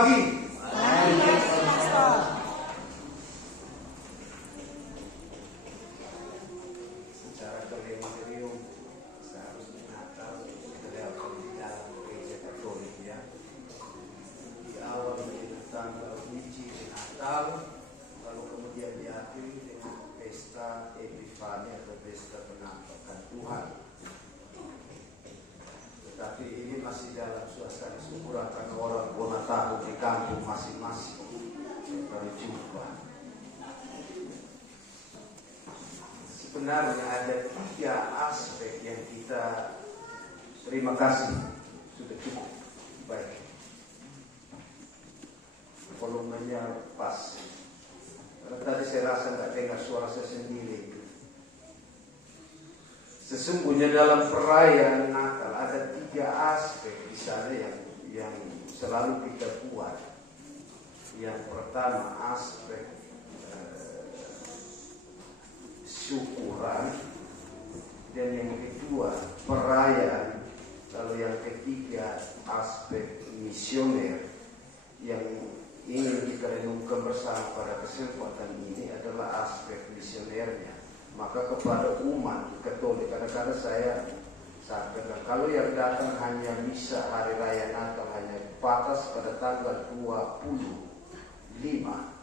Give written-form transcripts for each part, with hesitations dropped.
pagi. Secara kalendarium seharusnya Natal terdapat di dalam gereja Katolik ya. Di awal dengan tanggal biji Natal, lalu kemudian diakhiri dengan pesta Epifani atau pesta penampakan Tuhan. Tetapi ini masih dalam suasana syukuran karena orang bona tahu di kampung masing-masing baru jumpa. Sebenarnya ada 3 aspek yang kita terima kasih sudah cukup baik. Volumenya pas. Karena tadi saya rasa nggak dengar suara saya sendiri. Sesungguhnya dalam perayaan Natal ada 3 aspek di sana yang selalu kita buat. Yang pertama aspek syukuran, dan yang kedua perayaan, lalu yang ketiga aspek misioner. Yang ingin kita renungkan bersama pada kesempatan ini adalah aspek misionernya. Maka kepada umat Katolik, kadang-kadang saya sampaikan, kalau yang datang hanya misa hari raya Natal hanya batas pada tanggal 25,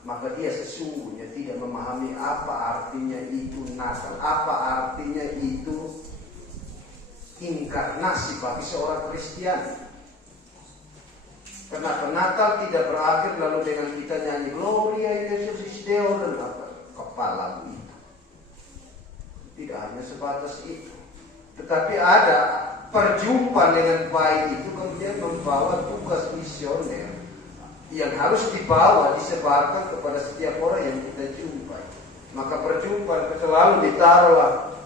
maka dia sesungguhnya tidak memahami apa artinya itu Natal, apa artinya itu inkarnasi bagi seorang Kristian. Karena Natal tidak berakhir lalu dengan kita nyanyi Gloria in excelsis Deo dan apa kepala itu. Tidak hanya sebatas itu, tetapi ada perjumpaan dengan baik itu kemudian membawa tugas misioner yang harus dibawa, disebarkan kepada setiap orang yang kita jumpai. Maka perjumpaan selalu ditaruhlah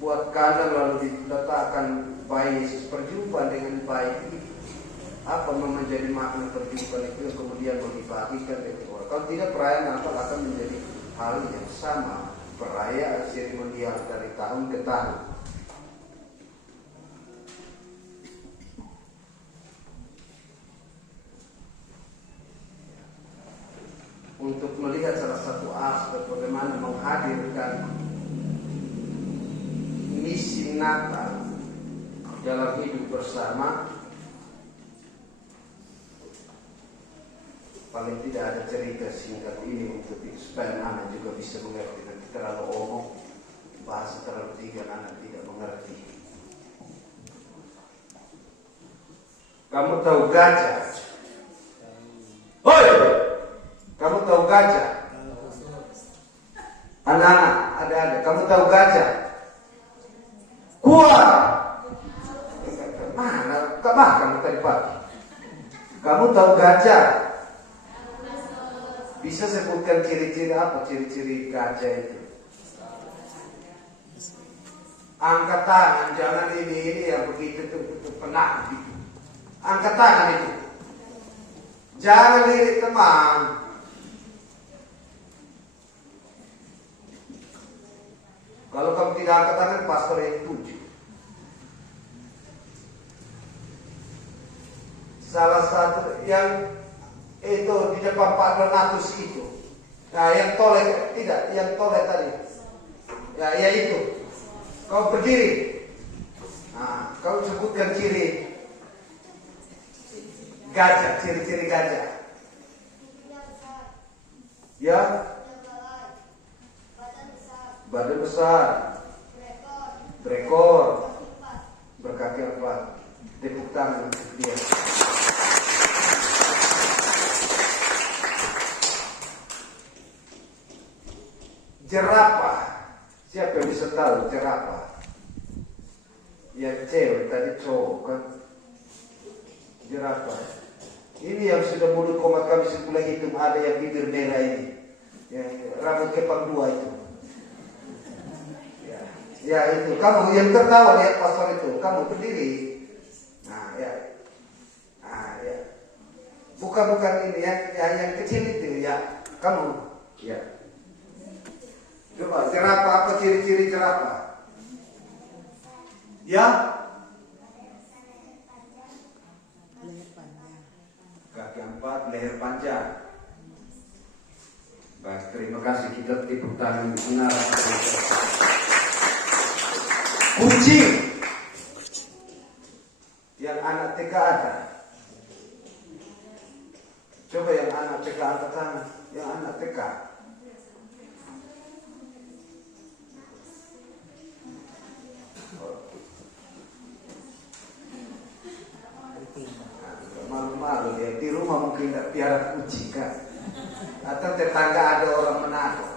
buat kanan lalu diletakkan bayi Yesus. Perjumpaan dengan baik itu apa menjadi makna perjumpaan itu kemudian mau dibagikan dengan orang. Kalau tidak, perayaan Natal akan menjadi hal yang sama, perayaan seremonial dari tahun ke tahun. Untuk melihat salah satu aspek bagaimana menghadirkan misi Natal dalam hidup bersama, paling tidak ada cerita singkat ini untuk supaya anak juga bisa mengerti. Nanti terlalu omong, bahasa terlalu tinggi, anak tidak mengerti. Kamu tahu gajah? Hoi! Kamu tahu gajah? Anak-anak, adik-adik, kamu tahu gajah? Kuat! Mana? Kamu tadi pagi? Kamu tahu gajah? Bisa sebutkan ciri-ciri apa? Ciri-ciri gajah itu. Angkat tangan, jangan ini yang begitu tuh penat gitu. Angkat tangan itu. Jangan lirik teman. Kalau kamu tidak angkat tangan, pastor yang tuju. Salah satu yang itu di depan Pak Donatus itu. Nah, yang toleh tidak, yang toleh tadi. Ya itu. Kau berdiri. Nah, kau sebutkan ciri gajah, ciri-ciri gajah. Ya. Badan besar. Berekor. Berkaki empat. Tepuk tangan untuk dia. Jerapah. Siapa yang bisa tahu jerapah? Yang cewek tadi cowok kan? Jerapah. Ini yang sudah mulut komat kami sebelah hitung, ada yang bibir merah ini, yang rambut kepang dua itu. Ya itu. Kamu yang tertawa lihat pastor itu. Kamu berdiri. Nah ya. Nah ya. Bukan ini ya. Yang kecil itu ya. Kamu. Ya. Coba jerapah, apa ciri-ciri jerapah? Ya? keempat, leher panjang. Baik, terima kasih. Kita tepuk tangan benar. Kucing yang anak TK ada. Coba yang anak TK angkat tangan. Yang anak TK. Malu-malu dia di rumah mungkin tidak piara kucing kan, atau tetangga ada orang Manado.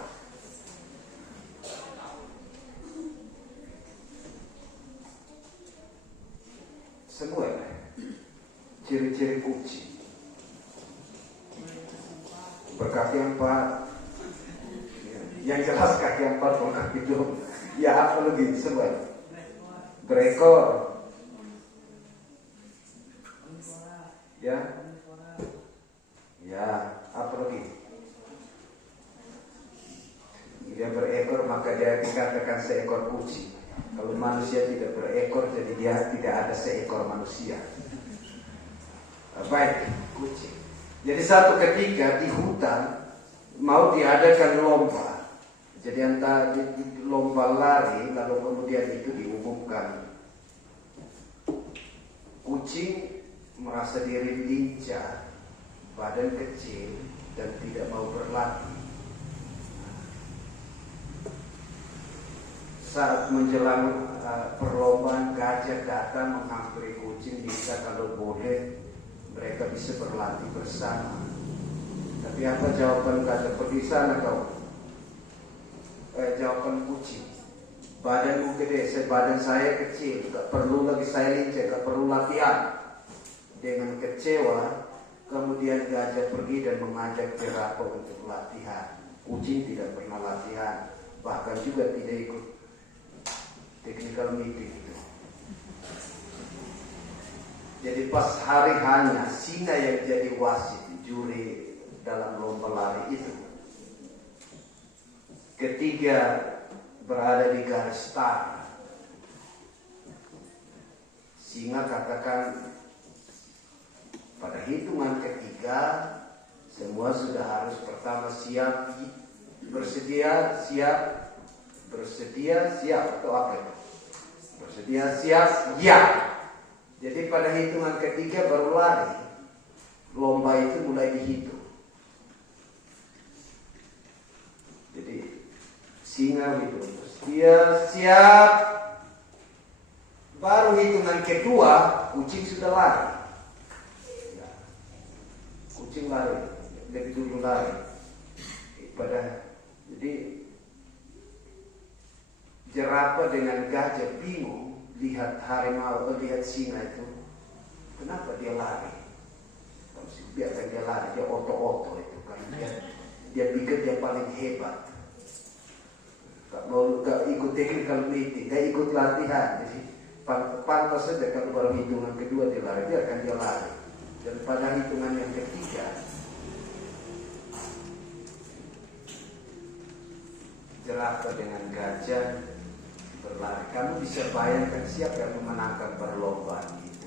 Semua ciri-ciri kucing: berkaki empat, yang jelas kaki empat berkaki dua. Ya apa lagi semua? Berekor. Ya, apa lagi? Dia berekor maka dia dikatakan seekor kucing. Kalau manusia tidak berekor, jadi dia tidak ada seekor manusia. Baik, kucing. Jadi satu ketika di hutan mau diadakan lomba. Jadi antara lomba lari, lalu kemudian itu diumumkan. Kucing merasa diri lincah, badan kecil dan tidak mau berlatih. Saat menjelang perlombaan, gajah datang menghampiri kucing, bisa kalau boleh mereka bisa berlatih bersama. Tapi apa jawaban gajah? Pergi sana kau. Jawaban kucing, badanmu gede, badan saya kecil, tak perlu lagi saya lincah, tak perlu latihan. Dengan kecewa, kemudian gajah pergi dan mengajak jerapah untuk latihan. Kucing tidak pernah latihan, bahkan juga tidak ikut technical meeting itu. Jadi pas hari hanya singa yang jadi wasit, juri dalam lomba lari itu. Ketiga berada di garis start, singa katakan, pada hitungan ketiga semua sudah harus pertama siap, bersedia, siap, bersedia, siap, atau apa itu? Bersedia, siap, ya. Jadi pada hitungan ketiga baru lari. Lomba itu mulai dihitung. Jadi singa itu bersedia, siap. Baru hitungan kedua kucing sudah lari. Kucing lari, lebih dulu lari. Jadi jerapah dengan gajah bingung lihat harimau, lihat singa itu. Kenapa dia lari? Biarkan dia lari, dia oto-oto itu kan. Dia pikir dia paling hebat. Gak ikut technical meeting, gak ikut latihan. Jadi pantas saja kalau baru hitungan kedua dia lari, biarkan dia lari. Dan pada hitungan yang ketiga, jerapah dengan gajah berlari. Kamu bisa bayangkan siapa yang memenangkan perlombaan itu?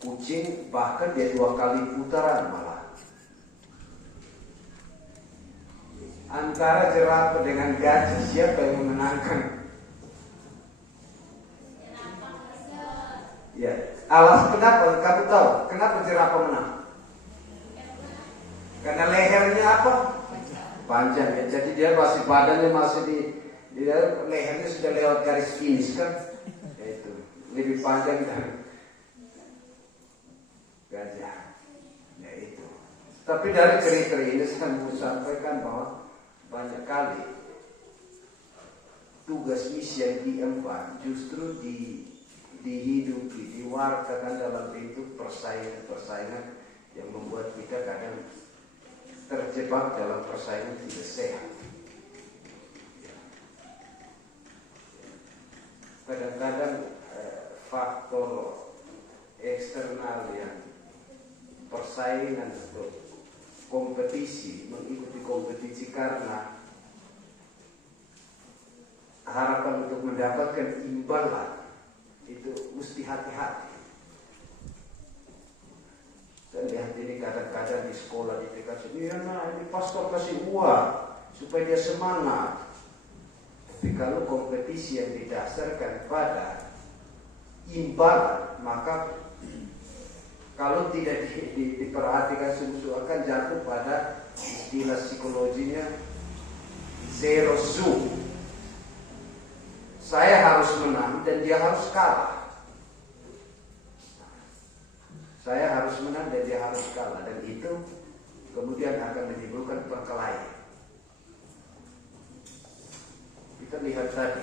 Kucing bahkan dia 2 kali putaran malah. Antara jerapah dengan gajah, siapa yang memenangkan? Ya, alas kenapa? Kamu tahu kenapa jerapah menang? Karena lehernya apa? Panjang ya. Jadi dia masih badannya masih lehernya sudah lewat garis finish kan? Ya itu lebih panjang dari gajah. Ya itu. Tapi dari cerita ini saya mau sampaikan bahwa banyak kali tugas misi yang diemban justru dihidupi, diwartakan dalam bentuk persaingan yang membuat kita kadang terjebak dalam persaingan tidak sehat. Kadang-kadang faktor eksternal yang persaingan atau kompetisi, mengikuti kompetisi karena harapan untuk mendapatkan imbalan itu mesti hati-hati. Saya lihat ini kadang-kadang di sekolah di TK, ini pastor kasih uang supaya dia semangat. Tapi kalau kompetisi yang didasarkan pada imbalan, maka kalau tidak diperhatikan sungguh-sungguh akan jatuh pada istilah psikologinya zero sum. Saya harus menang dan dia harus kalah. Saya harus menang dan dia harus kalah, dan itu kemudian akan menimbulkan perkelahian. Kita lihat tadi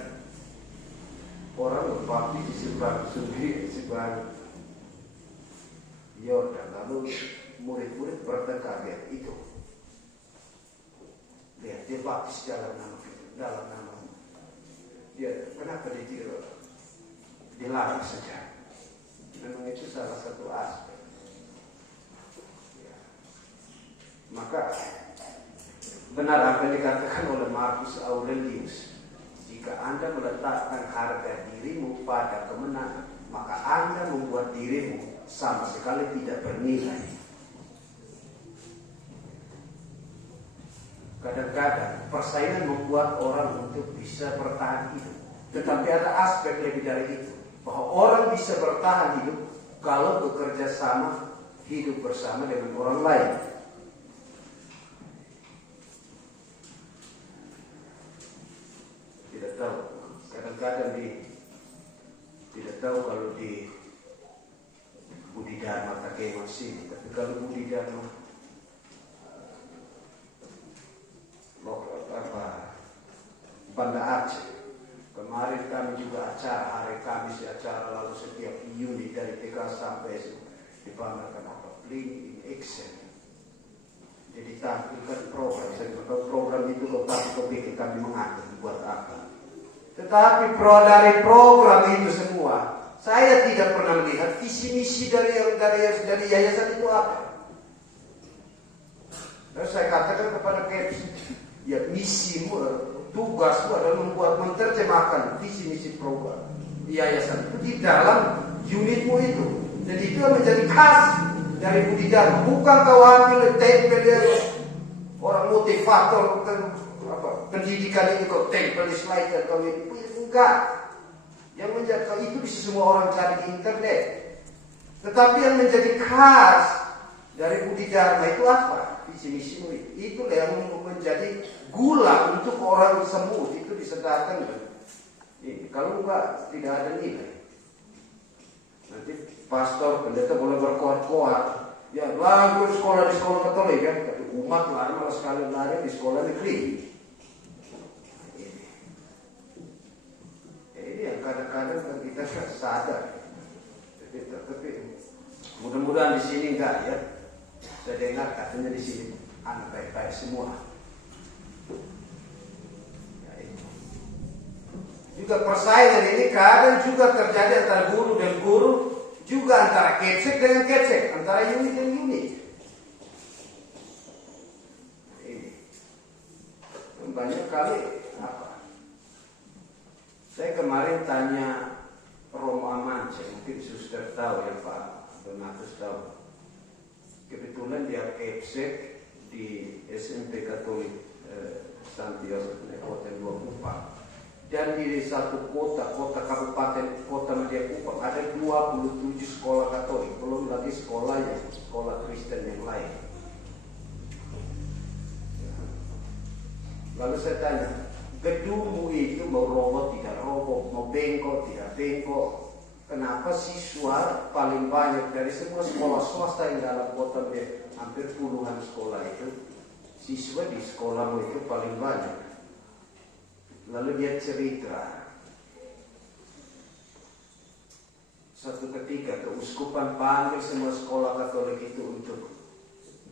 orang berbakti di seberang Yordan, lalu murid-murid bertengkar. Lihat itu, lihat dia baptis dalam nama dia. Kenapa dia tidak dilarang saja? Memang itu salah satu aspek. Maka benar apa yang dikatakan oleh Marcus Aurelius, jika Anda meletakkan harga dirimu pada kemenangan, maka Anda membuat dirimu sama sekali tidak bernilai. Kadang-kadang persaingan membuat orang untuk bisa bertahan hidup, tetapi ada aspek lebih dari itu, bahwa orang bisa bertahan hidup kalau bekerja sama, hidup bersama dengan orang lain. Tidak tahu, kadang-kadang tidak tahu kalau di Budi Dharma pakai masih, tapi kalau Budi Dharma Banda Aceh, kemarin kami juga acara hari Kamis, acara lalu setiap unit dari TK sampai dipanggilkan apa, Play in Action. Jadi tampilkan program, saya tahu program itu loh, tapi bikin kami mengatur buat apa. Tetapi dari program itu semua, saya tidak pernah melihat visi misi dari yayasan itu apa. Dan saya katakan kepada KEPS, ya misimu, tugasmu adalah menerjemahkan visi misi program yayasan itu di dalam unitmu itu. Dan itu menjadi khas dari Budi Dharma. Bukan kau ambil tempel orang motivator, pendidikan ini kau tempel di slide dan kau ini. Enggak. Yang menjadi itu bisa semua orang cari di internet. Tetapi yang menjadi khas dari Budi Dharma itu apa? Visi misimu itu. Itulah yang menjadi gula untuk orang semut itu disedarkan. Ini kalau enggak tidak ada nilai. Nanti pastor pendeta boleh berkoar-koar. Ya, lalu sekolah di sekolah Katolik kan, tapi umat malah sekali lari di sekolah negeri. Ini yang kadang-kadang kita sadar. Tapi mudah-mudahan di sini enggak ya. Saya dengar katanya di sini anak baik-baik semua. Ya, itu. Juga persaingan ini kadang juga terjadi antara guru dan guru, juga antara kecek dengan kecek, antara unit dan unit. Ini banyak kali apa? Saya kemarin tanya Romo Amance, mungkin suster tahu ya Pak Donatus tahu. Kebetulan dia kepsek di SMP Katolik Santi Yosef Hotel 24. Dan di satu kota kabupaten, kota Media Kupang ada 27 sekolah Katolik, belum lagi sekolah Kristen yang lain. Lalu saya tanya, gedungmu itu mau roboh tidak roboh, mau bengkok tidak bengkok, kenapa siswa paling banyak dari semua sekolah swasta yang dalam kota Media, hampir puluhan sekolah itu, siswa di sekolahmu itu paling banyak. Lalu dia cerita, satu ketika keuskupan panggil semua sekolah Katolik itu untuk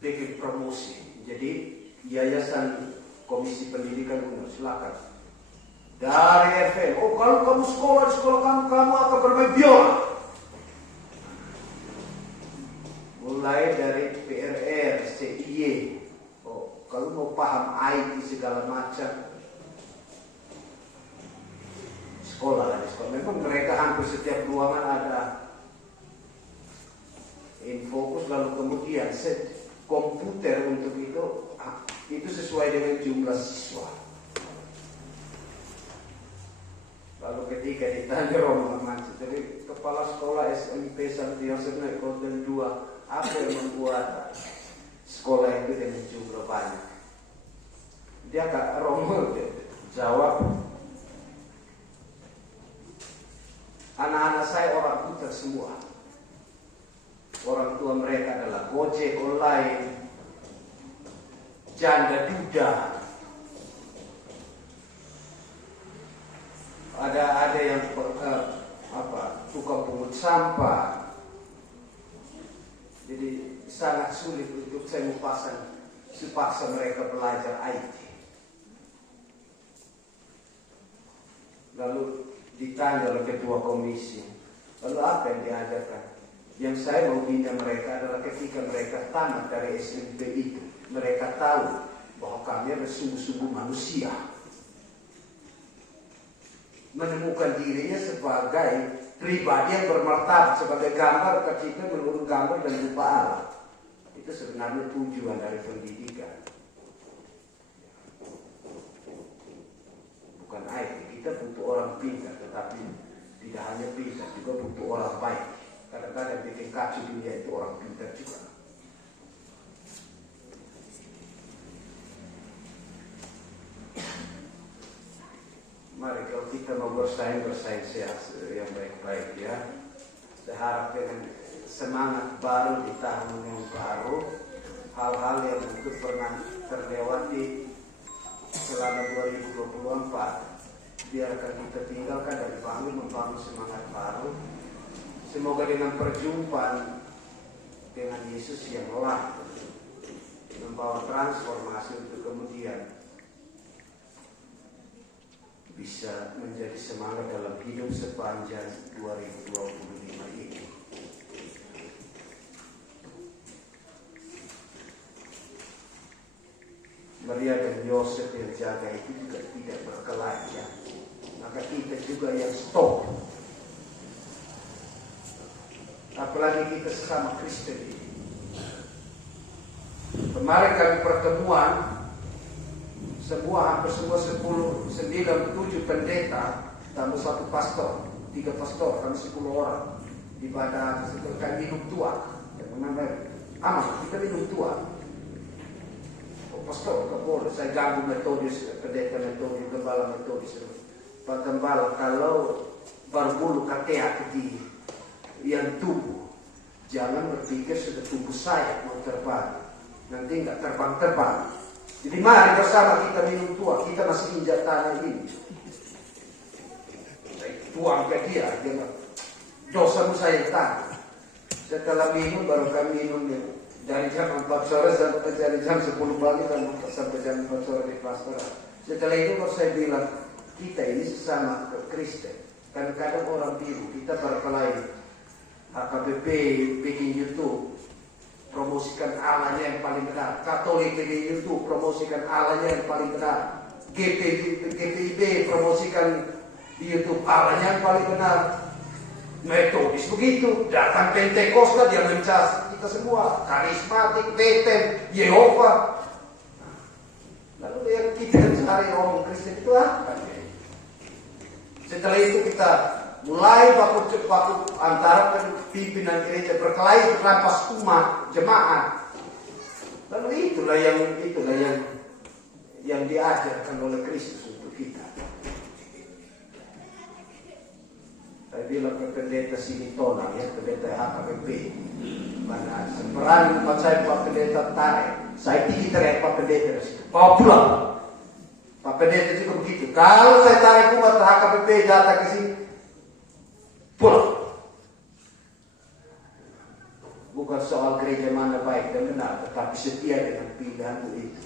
bikin promosi. Jadi yayasan komisi pendidikan umum silakan dari FM. Oh, kalau kamu sekolah di sekolah kamu akan bermain biola. Mulai dari PRR, CIY. Oh, kalau mau paham IT segala macam. Sekolah. Memang mereka hampir setiap ruangan ada infokus, lalu kemudian komputer untuk itu sesuai dengan jumlah siswa. Lalu ketika ditanya rombongan, jadi kepala sekolah SMP Santi Yosef Naikoten 2, apa yang membuat sekolah itu dengan jumlah banyak? Dia kak Romo jawab, anak-anak saya orang putar semua. Orang tua mereka adalah Gojek online, janda duda. Ada yang tukang pungut sampah. Jadi sangat sulit untuk saya sepaksa mereka belajar IT. Lalu ditanya oleh ketua komisi, lalu apa yang diajarkan? Yang saya mau bina mereka adalah ketika mereka tamat dari SMP itu, mereka tahu bahwa kami adalah sungguh-sungguh manusia, menemukan dirinya sebagai pribadi yang bermartabat, sebagai gambar kita menurut gambar dan rupa Allah. Itu sebenarnya tujuan dari pendidikan. Bukan IT, kita butuh orang pintar, tetapi tidak hanya pintar, juga butuh orang baik. Kadang-kadang bikin kacau dunia itu orang pintar juga. Mari kalau kita mau bersaing yang baik-baik ya. Saya harap dengan semangat baru di tahun yang baru, hal-hal yang mungkin pernah terlewati selama 2024 biarkan kita tinggalkan dan membangun semangat baru. Semoga dengan perjumpaan dengan Yesus yang telah membawa transformasi untuk kemudian bisa menjadi semangat dalam hidup sepanjang 2025 ini. Maria dan Yosef yang jaga itu juga tidak berkelahi ya. Maka kita juga yang stop. Apalagi kita sesama Kristen ini. Kemarin kami pertemuan, hampir semua 7 pendeta, tambah 1 pastor, 3 pastor, kami 10 orang. Ibadah kami minum tua. Kita minum tua. Pastor, tak boleh. Saya ganggu metodis, pendeta metodis, gembala metodis. Pak Gembala, kalau berbulu katea di yang tubuh, jangan berpikir sudah tubuh saya mau terbang. Nanti nggak terbang-terbang. Jadi mari bersama kita minum tua, kita masih injak tanah ini. Tuang ke dia dosamu saya tahu. Setelah minum baru kami minum dari jam 4 sore sampai dari jam 10 pagi dan sampai jam 4 sore di pastoral. Setelah itu baru saya bilang, kita ini sesama Kristen. Kadang-kadang orang biru, kita berkelahi. HKBP bikin YouTube, promosikan Allahnya yang paling benar. Katolik bikin YouTube, promosikan Allahnya yang paling benar. GPIB promosikan di YouTube Allahnya yang paling benar. Metodis begitu, datang Pentakosta dia mencas kita semua, karismatik, Bethel, Yehova. Lalu yang kita cari orang Kristen itu apa? Setelah itu kita mulai baku antara pimpinan gereja berkelahi terlepas umat jemaat. Lalu itulah yang diajarkan oleh Kristus untuk kita. Saya bilang ke pendeta sini tonang ya, pendeta HKBP. Mana seberang saya Pak Pendeta tarik, saya tinggi teriak Pak Pendeta dari situ. Bawa pulang. Pak Pendeta juga begitu. Kalau saya tarik umat HKBP datang ke sini, pulang. Bukan soal gereja mana baik dan benar, tetapi setia dengan pilihanmu itu.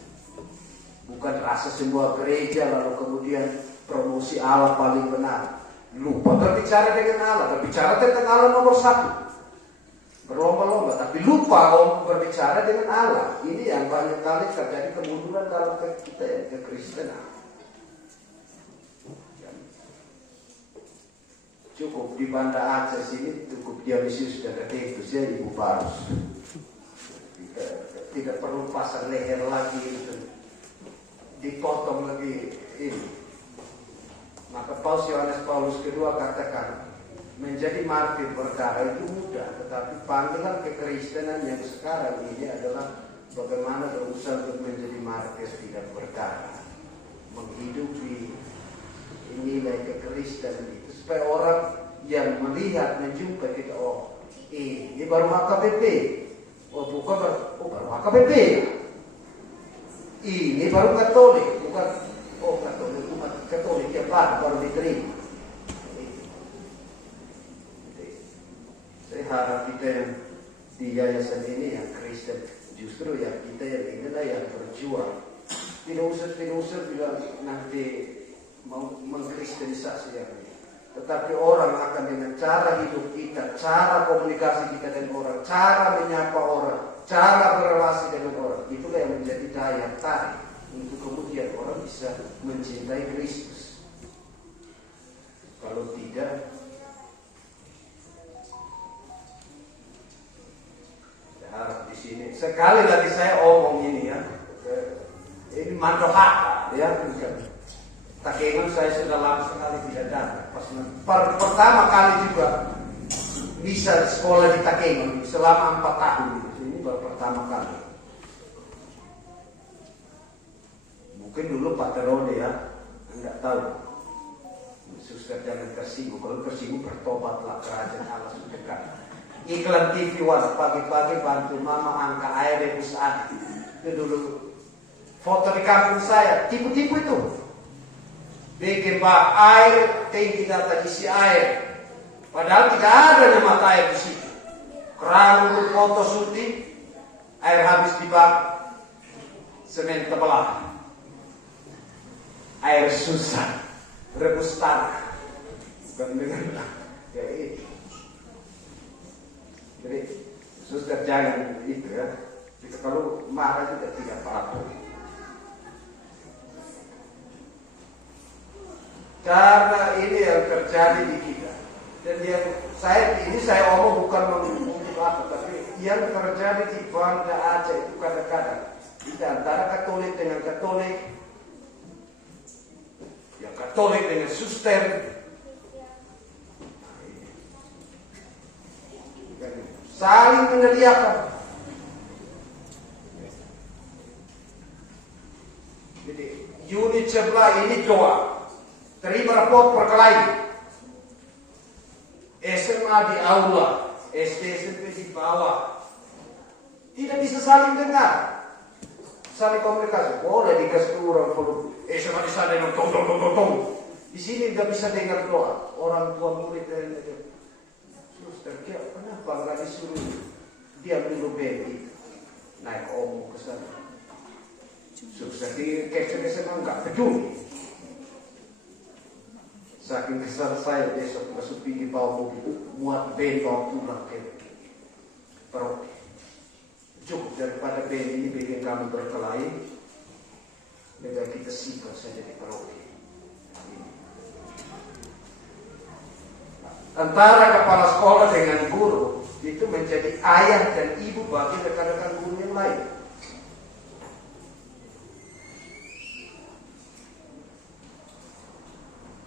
Bukan rasa semua gereja lalu kemudian promosi Allah paling benar. Lupa berbicara dengan Allah, berbicara tentang Allah nomor 1. Berlomba-lomba, tapi lupa berbicara dengan Allah. Ini yang banyak kali terjadi kemunduran dalam kita yang kekristenan. Cukup di Banda Aceh sini cukup dia misi sudah ketentu ya Ibu Parus. Tidak perlu pasang leher lagi itu. Dipotong lagi ini. Maka Paus Yohanes Paulus kedua katakan menjadi martir perkara itu mudah, tetapi panggilan kekristenan yang sekarang ini adalah bagaimana berusaha untuk menjadi martir tidak perkara, menghidupi nilai kekristenan itu supaya orang yang melihat menjumpai kita, oh ini baru HKBP, oh bukan baru HKBP, ini baru Katolik, bukan Katolik, umat Katolik yang baru diterima. Saya harap kita yang di yayasan ini yang Kristen, justru yang kita yang inilah yang berjuang. Tidak usah bilang nanti mau mengkristenisasi yang ini. Tetapi orang akan dengan cara hidup kita, cara komunikasi kita dengan orang, cara menyapa orang, cara berrelasi dengan orang, itulah yang menjadi daya tarik untuk kemudian orang bisa mencintai Kristus. Kalau tidak, saya harap di sini sekali lagi saya omong ini ya, ini mandohaka ya, Takengon saya sudah lama sekali tidak datang. Pertama kali juga bisa sekolah di Takengon selama 4 tahun. Ini baru pertama kali. Mungkin dulu Pak Terode ya, enggak tahu. Suster jangan tersinggung. Kalau tersinggung bertobatlah, kerajaan Allah sudah dekat. Iklan TV One pagi-pagi bantu mama angka air di pusat. Itu dulu foto di kampung saya, tipu-tipu itu. Bikin bak air, tinggi data isi air. Padahal tidak ada mata air di situ. Keran untuk foto syuting, air habis di bak, semen tebelah. Air susah, rebus tanah. Bukan dengan kayak itu. Jadi suster jangan itu ya. Jadi, kalau marah juga tidak apa-apa. Karena ini yang terjadi di kita. Dan yang saya omong bukan mengungkap apa, tapi yang terjadi di Banda Aceh itu kadang-kadang di antara Katolik dengan Katolik, yang Katolik dengan suster, saling meneriakan. Jadi unit sebelah ini doa, terima raport perkelahi. SMA di aula, SD SMP di bawah. Tidak bisa saling dengar, saling komunikasi. Boleh dikasih orang kalau SMA di sana yang tong. Di sini nggak bisa dengar doa. Orang tua murid dan suster, kenapa nggak disuruh dia dulu baby naik omong ke sana? Suster di SMA nggak peduli. Saking kesal saya besok masuk pergi bawa mobil, muat ben bawa pulang ke paroki. Cukup daripada ben ini bikin kami berkelahi, lebih kita simpan saja di paroki. Antara kepala sekolah dengan guru itu menjadi ayah dan ibu bagi rekan-rekan guru yang lain.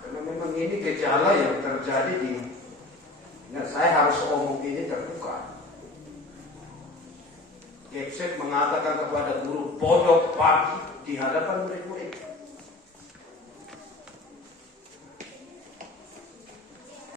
Karena memang ini gejala yang terjadi saya harus omong ini terbuka. Gepsek mengatakan kepada guru bodoh pagi di hadapan murid-murid.